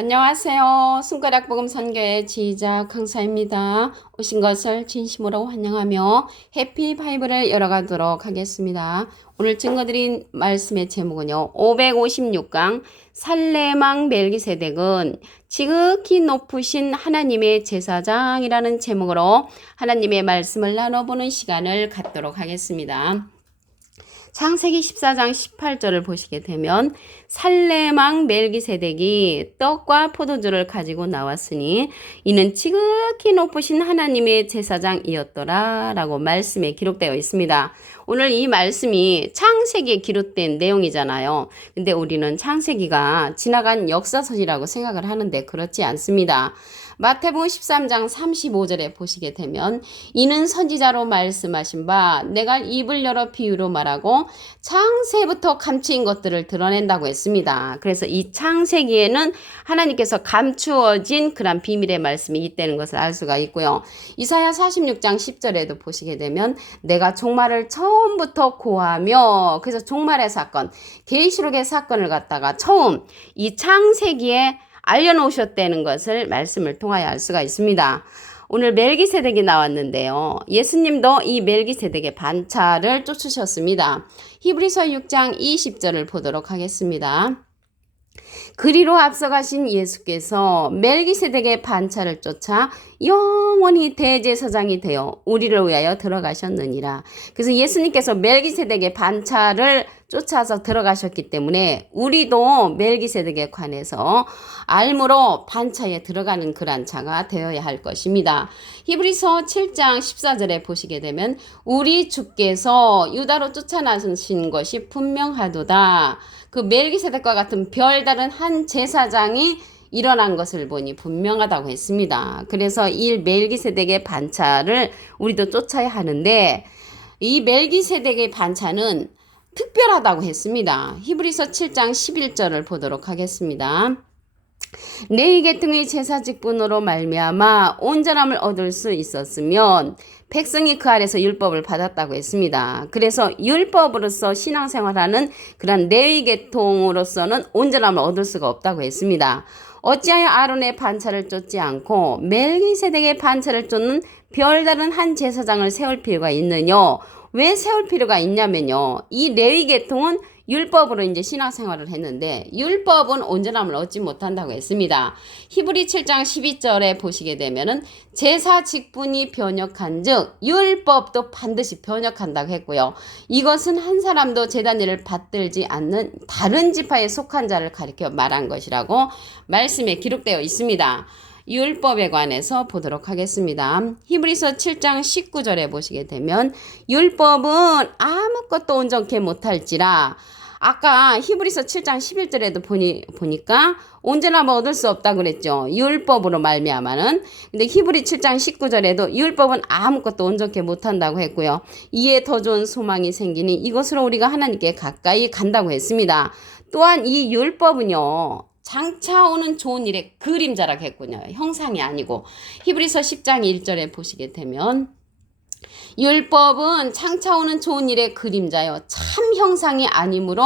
안녕하세요. 손가락 복음 선교의 지휘자 강사입니다. 오신 것을 진심으로 환영하며 해피 바이블을 열어가도록 하겠습니다. 오늘 증거드린 말씀의 제목은요. 556강 살레망 멜기세덱은 지극히 높으신 하나님의 제사장이라는 제목으로 하나님의 말씀을 나눠보는 시간을 갖도록 하겠습니다. 창세기 14장 18절을 보시게 되면 살레망 멜기세덱이 떡과 포도주를 가지고 나왔으니 이는 지극히 높으신 하나님의 제사장이었더라 라고 말씀에 기록되어 있습니다. 오늘 이 말씀이 창세기에 기록된 내용이잖아요. 근데 우리는 창세기가 지나간 역사서지라고 생각을 하는데 그렇지 않습니다. 마태복음 13장 35절에 보시게 되면 이는 선지자로 말씀하신 바 내가 입을 열어 비유로 말하고 창세부터 감추인 것들을 드러낸다고 했습니다. 그래서 이 창세기에는 하나님께서 감추어진 그런 비밀의 말씀이 있다는 것을 알 수가 있고요. 이사야 46장 10절에도 보시게 되면 내가 종말을 처음부터 고하며 그래서 종말의 사건, 계시록의 사건을 갖다가 처음 이 창세기에 알려놓으셨다는 것을 말씀을 통하여 알 수가 있습니다. 오늘 멜기세덱이 나왔는데요. 예수님도 이 멜기세덱의 반차를 쫓으셨습니다. 히브리서 6장 20절을 보도록 하겠습니다. 그리로 앞서가신 예수께서 멜기세덱의 반차를 쫓아 영원히 대제사장이 되어 우리를 위하여 들어가셨느니라. 그래서 예수님께서 멜기세덱의 반차를 쫓아서 들어가셨기 때문에 우리도 멜기세덱에 관해서 알므로 반차에 들어가는 그런 자가 되어야 할 것입니다. 히브리서 7장 14절에 보시게 되면 우리 주께서 유다로 쫓아나신 것이 분명하도다. 그 멜기세덱과 같은 별다른 한 제사장이 일어난 것을 보니 분명하다고 했습니다. 그래서 이 멜기세덱의 반차를 우리도 쫓아야 하는데 이 멜기세덱의 반차는 특별하다고 했습니다. 히브리서 7장 11절을 보도록 하겠습니다. 레위 계통의 제사 직분으로 말미암아 온전함을 얻을 수 있었으면 백성이 그 아래서 율법을 받았다고 했습니다. 그래서 율법으로서 신앙생활하는 그런 레위 계통으로서는 온전함을 얻을 수가 없다고 했습니다. 어찌하여 아론의 반차를 쫓지 않고 멜기세덱의 반차를 쫓는 별다른 한 제사장을 세울 필요가 있느냐? 왜 세울 필요가 있냐면요. 이 레위 계통은 율법으로 이제 신앙생활을 했는데 율법은 온전함을 얻지 못한다고 했습니다. 히브리 7장 12절에 보시게 되면은 제사 직분이 변역한즉 율법도 반드시 변역한다고 했고요. 이것은 한 사람도 제단 일을 받들지 않는 다른 지파에 속한 자를 가리켜 말한 것이라고 말씀에 기록되어 있습니다. 율법에 관해서 보도록 하겠습니다. 히브리서 7장 19절에 보시게 되면 율법은 아무것도 온전케 못할지라 아까 히브리서 7장 11절에도 보니까 온전함을 얻을 수 없다고 그랬죠. 율법으로 말미암아는. 근데 히브리 7장 19절에도 율법은 아무것도 온전케 못한다고 했고요. 이에 더 좋은 소망이 생기니 이것으로 우리가 하나님께 가까이 간다고 했습니다. 또한 이 율법은요. 장차 오는 좋은 일의 그림자라고 했군요. 형상이 아니고. 히브리서 10장 1절에 보시게 되면 율법은 장차 오는 좋은 일의 그림자요. 참 형상이 아니므로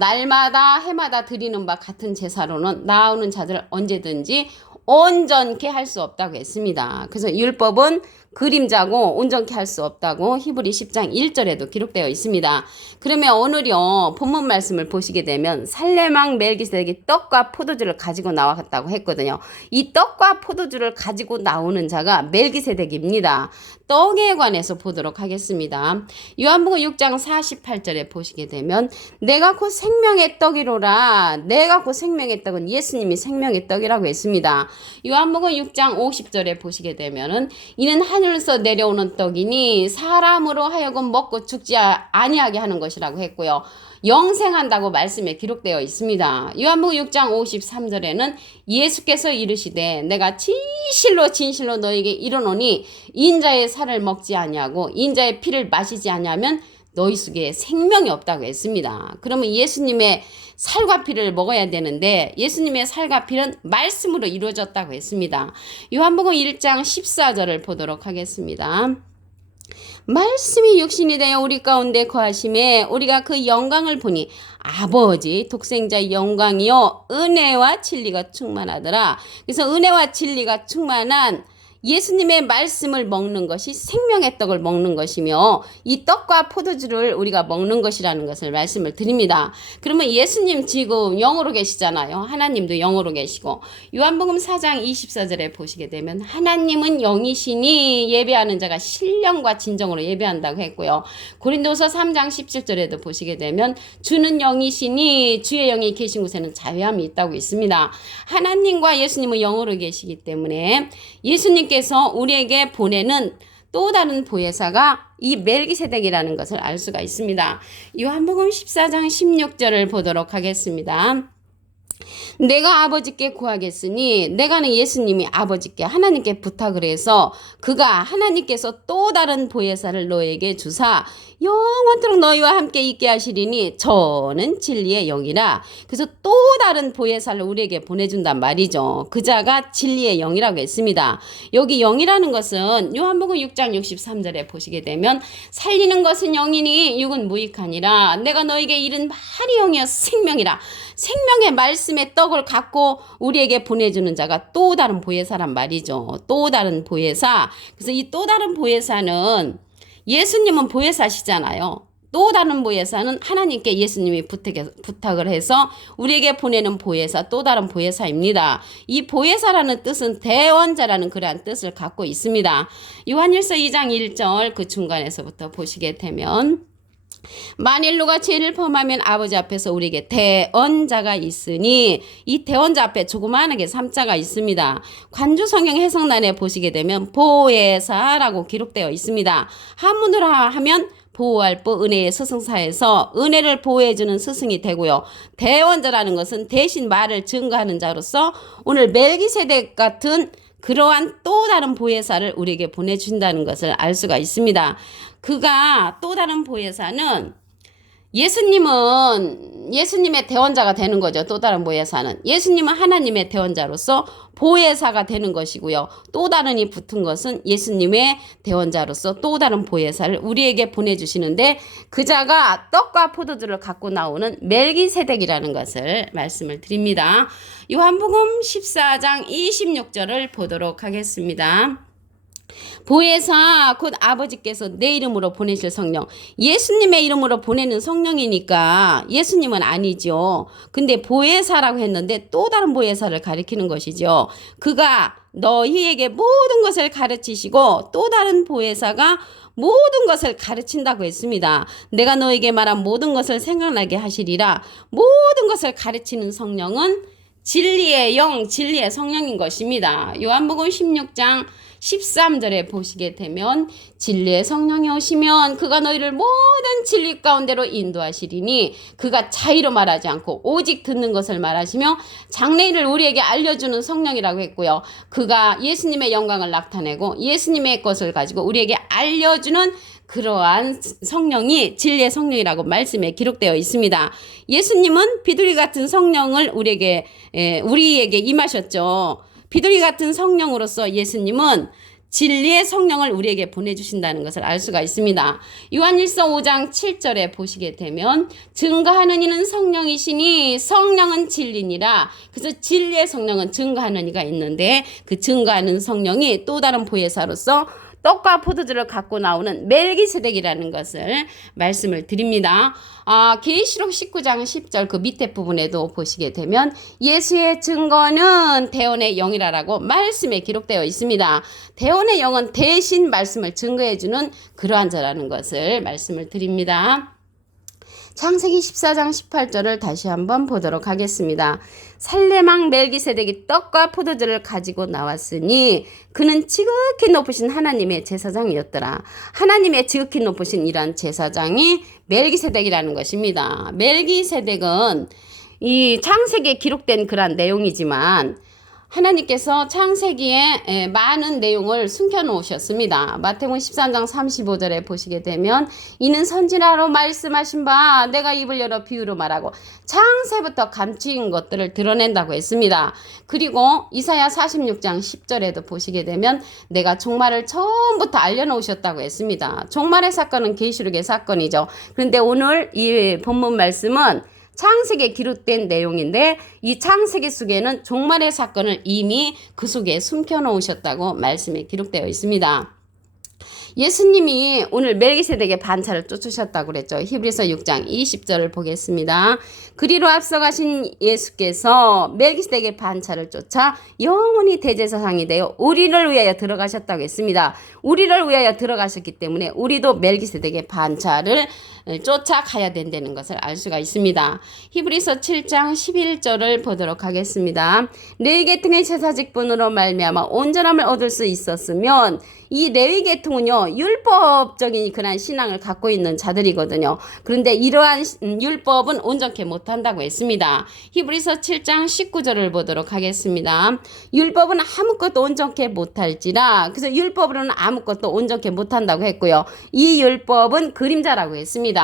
날마다 해마다 드리는 바 같은 제사로는 나오는 자들을 언제든지 온전케 할 수 없다고 했습니다. 그래서 율법은 그림자고 온전케 할 수 없다고 히브리 10장 1절에도 기록되어 있습니다. 그러면 오늘요 본문 말씀을 보시게 되면 살레망 멜기세덱이 떡과 포도주를 가지고 나왔다고 했거든요. 이 떡과 포도주를 가지고 나오는 자가 멜기세덱입니다. 떡에 관해서 보도록 하겠습니다. 요한복음 6장 48절에 보시게 되면 내가 곧 생명의 떡이로라. 내가 곧 생명의 떡은 예수님이 생명의 떡이라고 했습니다. 요한복음 6장 50절에 보시게 되면은 이는 하늘에서 내려오는 떡이니 사람으로 하여금 먹고 죽지 아니하게 하는 것이라고 했고요. 영생한다고 말씀에 기록되어 있습니다. 요한복음 6장 53절에는 예수께서 이르시되 내가 진실로 진실로 너에게 이르노니 인자의 살을 먹지 아니하고 인자의 피를 마시지 아니하면 너희 속에 생명이 없다고 했습니다. 그러면 예수님의 살과 피를 먹어야 되는데 예수님의 살과 피는 말씀으로 이루어졌다고 했습니다. 요한복음 1장 14절을 보도록 하겠습니다. 말씀이 육신이 되어 우리 가운데 거하심에 우리가 그 영광을 보니 아버지 독생자의 영광이요 은혜와 진리가 충만하더라. 그래서 은혜와 진리가 충만한 예수님의 말씀을 먹는 것이 생명의 떡을 먹는 것이며 이 떡과 포도주를 우리가 먹는 것이라는 것을 말씀을 드립니다. 그러면 예수님 지금 영으로 계시잖아요. 하나님도 영으로 계시고 요한복음 4장 24절에 보시게 되면 하나님은 영이시니 예배하는 자가 신령과 진정으로 예배한다고 했고요. 고린도서 3장 17절에도 보시게 되면 주는 영이시니 주의 영이 계신 곳에는 자유함이 있다고 있습니다. 하나님과 예수님은 영으로 계시기 때문에 예수님께서 우리에게 보내는 또 다른 보혜사가 이 멜기세덱이라는 것을 알 수가 있습니다. 요한복음 14장 16절을 보도록 하겠습니다. 내가 아버지께 구하겠으니 내가는 예수님이 아버지께 하나님께 부탁을 해서 그가 하나님께서 또 다른 보혜사를 너에게 주사 영원토록 너희와 함께 있게 하시리니 저는 진리의 영이라. 그래서 또 다른 보혜사를 우리에게 보내준단 말이죠. 그자가 진리의 영이라고 했습니다. 여기 영이라는 것은 요한복음 6장 63절에 보시게 되면 살리는 것은 영이니 육은 무익하니라. 내가 너에게 이른 말이 영이여 생명이라. 생명의 말씀의 떡을 갖고 우리에게 보내주는 자가 또 다른 보혜사란 말이죠. 또 다른 보혜사. 그래서 이 또 다른 보혜사는 예수님은 보혜사시잖아요. 또 다른 보혜사는 하나님께 예수님이 부탁을 해서 우리에게 보내는 보혜사, 또 다른 보혜사입니다. 이 보혜사라는 뜻은 대원자라는 그러한 뜻을 갖고 있습니다. 요한일서 2장 1절 그 중간에서부터 보시게 되면 만일 누가 죄를 범하면 아버지 앞에서 우리에게 대언자가 있으니 이 대언자 앞에 조그마하게 3자가 있습니다. 관주 성경 해석란에 보시게 되면 보혜사라고 기록되어 있습니다. 한문으로 하면 보호할 부 은혜의 스승사에서 은혜를 보호해주는 스승이 되고요. 대언자라는 것은 대신 말을 증거하는 자로서 오늘 멜기세덱 같은 그러한 또 다른 보혜사를 우리에게 보내준다는 것을 알 수가 있습니다. 그가 또 다른 보혜사는 예수님의 대원자가 되는 거죠. 또 다른 보혜사는 예수님은 하나님의 대원자로서 보혜사가 되는 것이고요. 또 다른 이 붙은 것은 예수님의 대원자로서 또 다른 보혜사를 우리에게 보내주시는데 그자가 떡과 포도주를 갖고 나오는 멜기세덱이라는 것을 말씀을 드립니다. 요한복음 14장 26절을 보도록 하겠습니다. 보혜사 곧 아버지께서 내 이름으로 보내실 성령. 예수님의 이름으로 보내는 성령이니까 예수님은 아니죠. 근데 보혜사라고 했는데 또 다른 보혜사를 가리키는 것이죠. 그가 너희에게 모든 것을 가르치시고 또 다른 보혜사가 모든 것을 가르친다고 했습니다. 내가 너에게 말한 모든 것을 생각나게 하시리라. 모든 것을 가르치는 성령은 진리의 영, 진리의 성령인 것입니다. 요한복음 16장 13절에 보시게 되면 진리의 성령이 오시면 그가 너희를 모든 진리 가운데로 인도하시리니 그가 차이로 말하지 않고 오직 듣는 것을 말하시며 장래일을 우리에게 알려주는 성령이라고 했고요. 그가 예수님의 영광을 나타내고 예수님의 것을 가지고 우리에게 알려주는 그러한 성령이 진리의 성령이라고 말씀에 기록되어 있습니다. 예수님은 비둘기 같은 성령을 우리에게 임하셨죠. 비둘기 같은 성령으로서 예수님은 진리의 성령을 우리에게 보내주신다는 것을 알 수가 있습니다. 요한일서 5장 7절에 보시게 되면 증거하는 이는 성령이시니 성령은 진리니라. 그래서 진리의 성령은 증거하는 이가 있는데 그 증거하는 성령이 또 다른 보혜사로서 떡과 포도주를 갖고 나오는 멜기세덱이라는 것을 말씀을 드립니다. 계시록 19장 10절 그 밑에 부분에도 보시게 되면 예수의 증거는 대언의 영이라고 말씀에 기록되어 있습니다. 대언의 영은 대신 말씀을 증거해주는 그러한 자라는 것을 말씀을 드립니다. 창세기 14장 18절을 다시 한번 보도록 하겠습니다. 살레망 멜기세덱이 떡과 포도주를 가지고 나왔으니 그는 지극히 높으신 하나님의 제사장이었더라. 하나님의 지극히 높으신 이러한 제사장이 멜기세덱이라는 것입니다. 멜기세덱은 이 창세기에 기록된 그러한 내용이지만 하나님께서 창세기에 많은 내용을 숨겨놓으셨습니다. 마태복음 13장 35절에 보시게 되면 이는 선지자로 말씀하신 바 내가 입을 열어 비유로 말하고 창세부터 감추인 것들을 드러낸다고 했습니다. 그리고 이사야 46장 10절에도 보시게 되면 내가 종말을 처음부터 알려놓으셨다고 했습니다. 종말의 사건은 계시록의 사건이죠. 그런데 오늘 이 본문 말씀은 창세기에 기록된 내용인데 이 창세기 속에는 종말의 사건을 이미 그 속에 숨겨놓으셨다고 말씀에 기록되어 있습니다. 예수님이 오늘 멜기세덱의 반차를 쫓으셨다고 그랬죠. 히브리서 6장 20절을 보겠습니다. 그리로 앞서가신 예수께서 멜기세덱의 반차를 쫓아 영원히 대제사장이 되어 우리를 위하여 들어가셨다고 했습니다. 우리를 위하여 들어가셨기 때문에 우리도 멜기세덱의 반차를 쫓아가야 된다는 것을 알 수가 있습니다. 히브리서 7장 11절을 보도록 하겠습니다. 레위 계통의 제사직분으로 말미암아 온전함을 얻을 수 있었으면 이 레위 계통은요 율법적인 그런 신앙을 갖고 있는 자들이거든요. 그런데 이러한 율법은 온전케 못한다고 했습니다. 히브리서 7장 19절을 보도록 하겠습니다. 율법은 아무것도 온전케 못할지라, 그래서 율법으로는 아무것도 온전케 못한다고 했고요. 이 율법은 그림자라고 했습니다.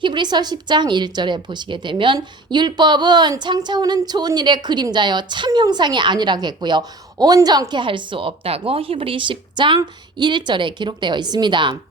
히브리서 10장 1절에 보시게 되면 율법은 장차오는 좋은 일의 그림자여 참 형상이 아니라고 했고요. 온전케 할 수 없다고 히브리 10장 1절에 기록되어 있습니다.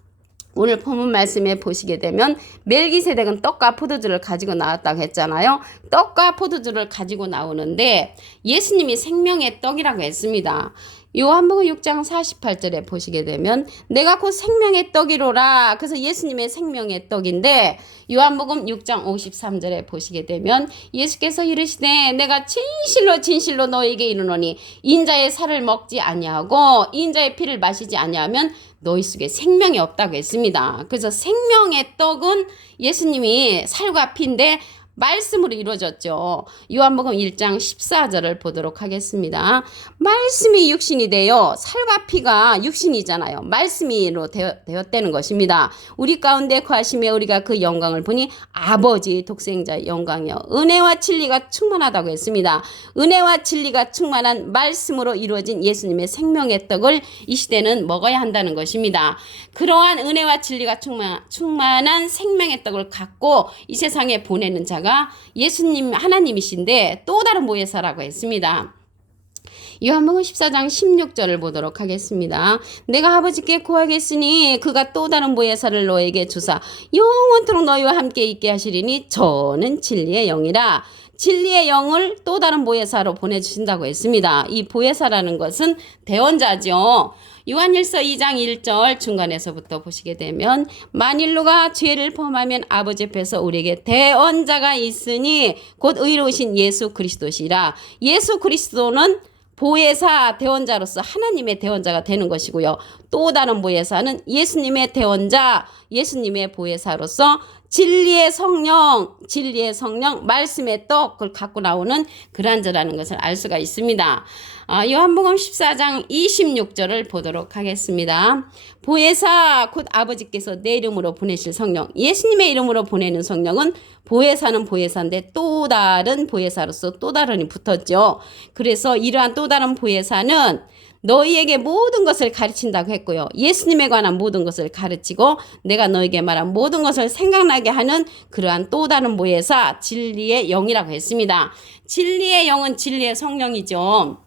오늘 본문 말씀에 보시게 되면 멜기세덱은 떡과 포도주를 가지고 나왔다고 했잖아요. 떡과 포도주를 가지고 나오는데 예수님이 생명의 떡이라고 했습니다. 요한복음 6장 48절에 보시게 되면 내가 곧 생명의 떡이로라. 그래서 예수님의 생명의 떡인데 요한복음 6장 53절에 보시게 되면 예수께서 이르시되 내가 진실로 진실로 너에게 이르노니 인자의 살을 먹지 아니하고 인자의 피를 마시지 아니하면 너희 속에 생명이 없다고 했습니다. 그래서 생명의 떡은 예수님이 살과 피인데 말씀으로 이루어졌죠. 요한복음 1장 14절을 보도록 하겠습니다. 말씀이 육신이 되어 살과 피가 육신이잖아요. 말씀이로 되었다는 것입니다. 우리 가운데 거하시며 우리가 그 영광을 보니 아버지 독생자의 영광이요 은혜와 진리가 충만하다고 했습니다. 은혜와 진리가 충만한 말씀으로 이루어진 예수님의 생명의 떡을 이 시대는 먹어야 한다는 것입니다. 그러한 은혜와 진리가 충만한 생명의 떡을 갖고 이 세상에 보내는 자가 예수님 하나님이신데 또 다른 보혜사라고 했습니다. 요한복음 14장 16절을 보도록 하겠습니다. 내가 아버지께 구하겠으니 그가 또 다른 보혜사를 너에게 주사 영원토록 너희와 함께 있게 하시리니 저는 진리의 영이라. 진리의 영을 또 다른 보혜사로 보내주신다고 했습니다. 이 보혜사라는 것은 대언자죠. 요한일서 2장 1절 중간에서부터 보시게 되면 만일 누가 죄를 범하면 아버지 앞에서 우리에게 대언자가 있으니 곧 의로우신 예수 그리스도시라. 예수 그리스도는 보혜사 대언자로서 하나님의 대언자가 되는 것이고요. 또 다른 보혜사는 예수님의 대언자, 예수님의 보혜사로서 진리의 성령, 말씀의 떡을 갖고 나오는 그란자라는 것을 알 수가 있습니다. 요한복음 14장 26절을 보도록 하겠습니다. 보혜사 곧 아버지께서 내 이름으로 보내실 성령, 예수님의 이름으로 보내는 성령은 보혜사는 보혜사인데 또 다른 보혜사로서 또 다른이 붙었죠. 그래서 이러한 또 다른 보혜사는 너희에게 모든 것을 가르친다고 했고요. 예수님에 관한 모든 것을 가르치고 내가 너에게 말한 모든 것을 생각나게 하는 그러한 또 다른 보혜사 진리의 영이라고 했습니다. 진리의 영은 진리의 성령이죠.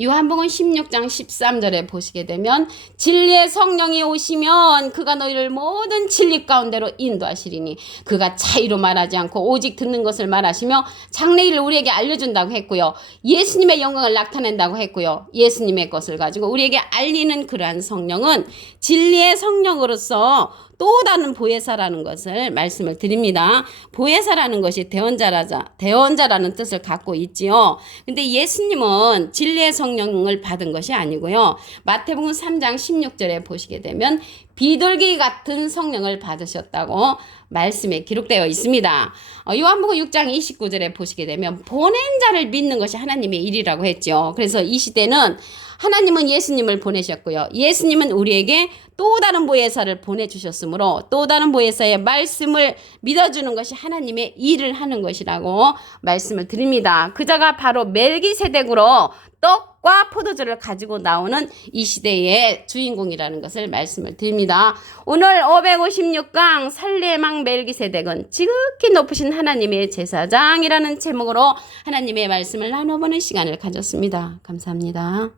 요한복음 16장 13절에 보시게 되면 진리의 성령이 오시면 그가 너희를 모든 진리 가운데로 인도하시리니 그가 차이로 말하지 않고 오직 듣는 것을 말하시며 장래일을 우리에게 알려준다고 했고요. 예수님의 영광을 나타낸다고 했고요. 예수님의 것을 가지고 우리에게 알리는 그러한 성령은 진리의 성령으로서 또 다른 보혜사라는 것을 말씀을 드립니다. 보혜사라는 것이 대언자라는 뜻을 갖고 있지요. 근데 예수님은 진리의 성령을 받은 것이 아니고요. 마태복음 3장 16절에 보시게 되면 비둘기 같은 성령을 받으셨다고 말씀에 기록되어 있습니다. 요한복음 6장 29절에 보시게 되면 보낸 자를 믿는 것이 하나님의 일이라고 했죠. 그래서 이 시대는 하나님은 예수님을 보내셨고요. 예수님은 우리에게 또 다른 보혜사를 보내주셨으므로 또 다른 보혜사의 말씀을 믿어주는 것이 하나님의 일을 하는 것이라고 말씀을 드립니다. 그자가 바로 멜기세덱으로 떡과 포도주를 가지고 나오는 이 시대의 주인공이라는 것을 말씀을 드립니다. 오늘 556강 살레망 멜기세덱은 지극히 높으신 하나님의 제사장이라는 제목으로 하나님의 말씀을 나눠보는 시간을 가졌습니다. 감사합니다.